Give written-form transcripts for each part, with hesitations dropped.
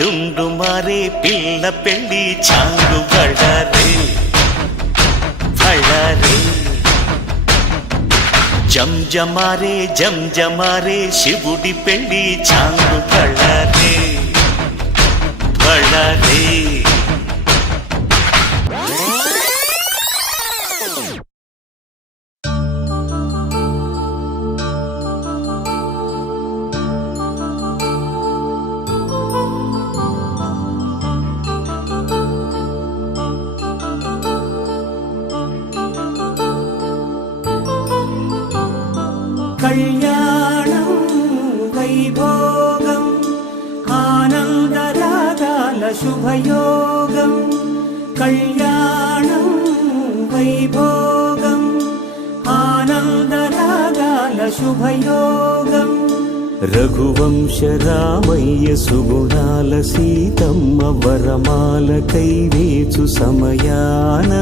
డుండుమారే పిల్ల పెళ్ళి చాంగు బళ్ళారే బళ్ళారే జంజమారే శివుడి పెళ్ళి చాంగు బళ్ళారే బళ్ళారే. కళ్యాణం వైభోగం ఆనందరాగాల శుభయోగం. కళ్యాణం వైభోగం ఆనందరాగాల శుభయోగం. రఘువంశ రామయ్య సుగుణాల సీతమ్మ వరమాల కైవేచు సమయాన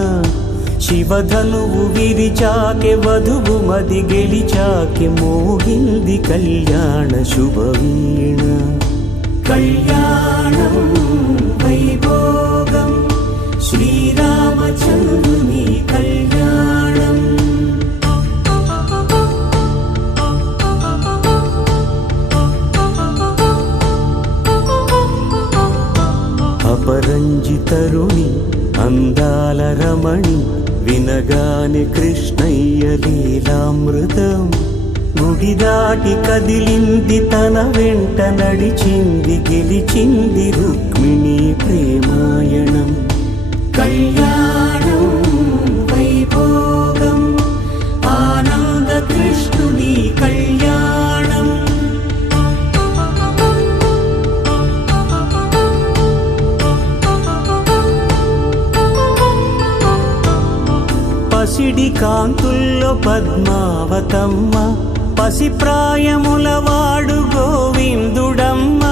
శివధనువు విరిచాకె వధువు మది గెలిచాకె మోగింది కళ్యాణ శుభవీణ. కళ్యాణం వైభోగం శ్రీరామచంద్రుని కళ్యాణం. అపరంజి తరుణి అందాల రమణి వినగానే కృష్ణయ్య లీలామృతం. గుడి దాటి కదిలింది తన వెంట నడిచింది గెలిచింది రుక్మిణి ప్రేమాయణం. కళ్యాణం వైభోగం ఆనంద కృష్ణుని కళ్యాణం. పసిడి కాంతుల్లో పద్మావతమ్మ పసిప్రాయముల వాడు గోవిందుడమ్మ.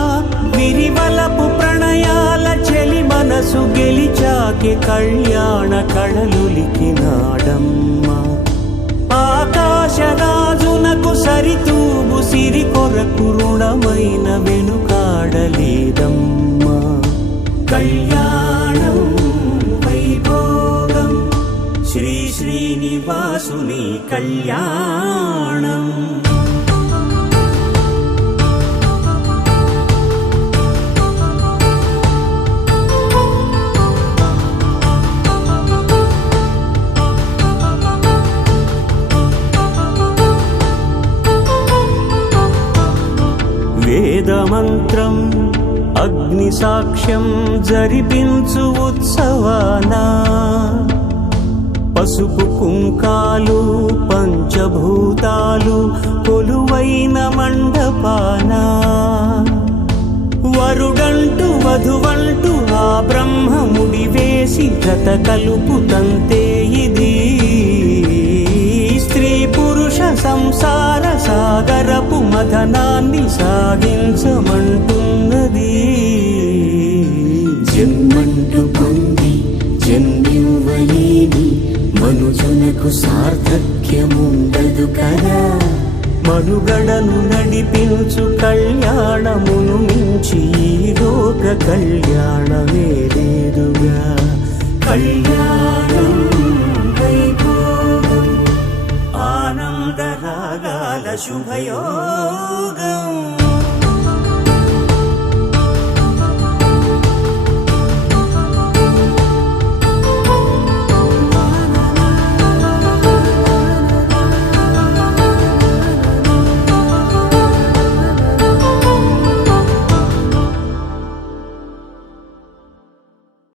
విరివలపు ప్రణయాల చెలి మనసు గెలిచాకె కళ్యాణ కళలులికినాడమ్మ. ఆకాశరాజునకు సరితూబు సిరి కొరకు రుణమైన వెనుకాడలేదమ్మ. కళ్యాణం వైభోగం శ్రీ శ్రీనివాసుని కళ్యాణం. వేదమంత్రం అగ్ని సాక్ష్యం జరిపించు ఉత్సవానా. పసుపు కుంకాలు పంచభూతాలు కొలువైన మండపాన. వరుడంటూ వధువంటూ ఆ బ్రహ్మముడి వేసి జత కలుపుతంతే ఇది. స్త్రీ పురుష సంసార సాగరపు మథనాన్ని సాగించమంటున్నది. జన్మంటూ పొంది జన్మివ్వలేని మనుజునకు సార్థక్యముండదు కదా. మనుగడను నడిపించు కళ్యాణమును మించి ఈ లోక కళ్యాణమే లేదుగా. కళ్యాణం వైభోగం ఆనందరాగాల శుభయోగం.